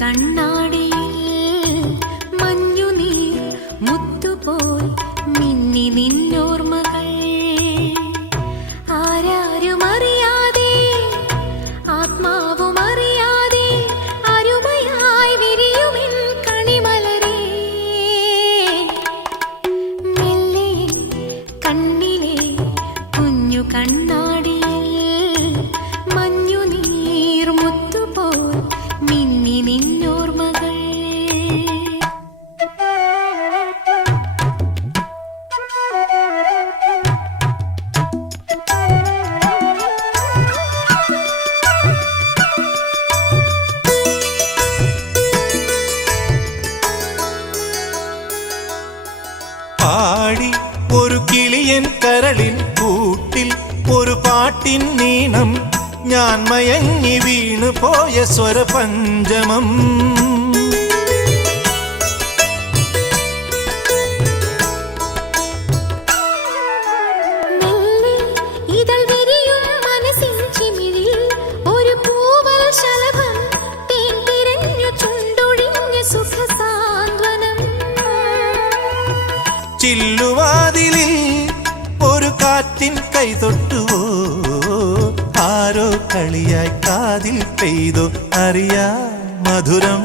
കണ്ണാടിയിൽ മഞ്ഞുനീർ മുത്തുപോൽ മിന്നി നിന്നോർമ്മകൾ ആരാരും അറിയാതെ ആത്മാവും അറിയാതെ അരുമയായി വിരിയുമിൻ കണിമലരേ മെല്ലെ കണ്ണിലെ കുഞ്ഞു കണ്ണാടിയിൽ മഞ്ഞുനീർ മുത്തുപോൽ മിന്നി നിന്നോർമ്മകൾ പാടി ഒരു കിളിയൻ കരളിൻ കൂട്ടിൽ ഒരു പാട്ടിൻ നീണം ഞാൻ മയങ്ങി വീണു പോയ സ്വരപഞ്ചമം ചില്ലുവാതിലിൽ ഒരു കാറ്റിൻ കൈതൊട്ടുവോ ആരോ കളിയായി കാതിൽ പെയ്തോ അറിയാ മധുരം